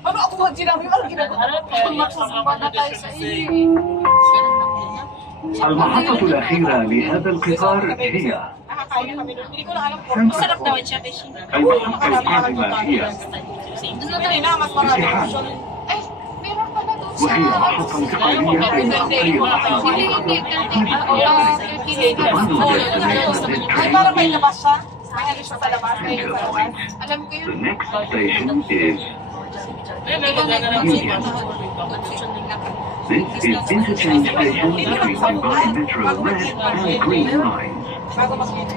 Ano ako nga sinabi? Ano ginagawa? Kung magsusumpa na tayo sa iyo. المحطة الأخيرة لهذا القطار هي Nakakain kami doon. Hindi ko na alam kung masarap daw siya. المحطة القادمة هي Doon na kanina, mas marami option. Eh, meron pala doon sa... وهي محطة انتقالية بين خطي الأحمر Ay, para may labas siya. May alis siya sa labas. May sa labas. Alam ko The yun. next station is This is interchange station between Dubai Metro Red and Green Lines. Bago makita.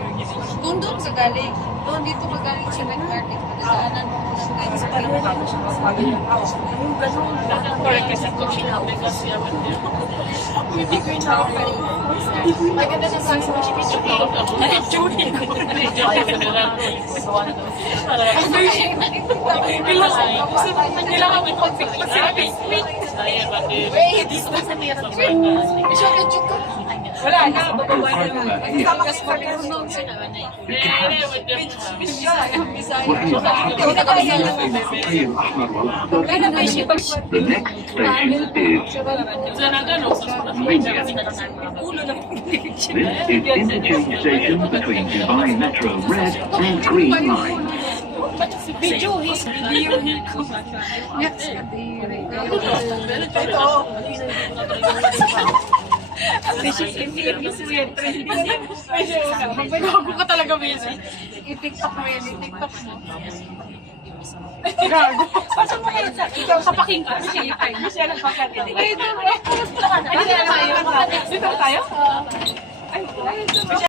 Doon sa galing. Doon dito magaling sa Nagkartik. Nadaanan mo ng time sa May ganda siya sa Judy. Kailangan mo pag-picture sila biscuit. Wait, wala na, bababa na lang. Kasama kasi kami nung وهي محطة انتقالية بين خطي الأحمر والأخضر. The next station is This is interchange station between Dubai Metro Red and Green Lines. Bago ka talaga, Besi. I-tiktok mo yan, i-tiktok mo. Gago. Pasok mo yan sa ikaw sa paking ka. Hindi siya nagpakatinig. Dito tayo? Ay,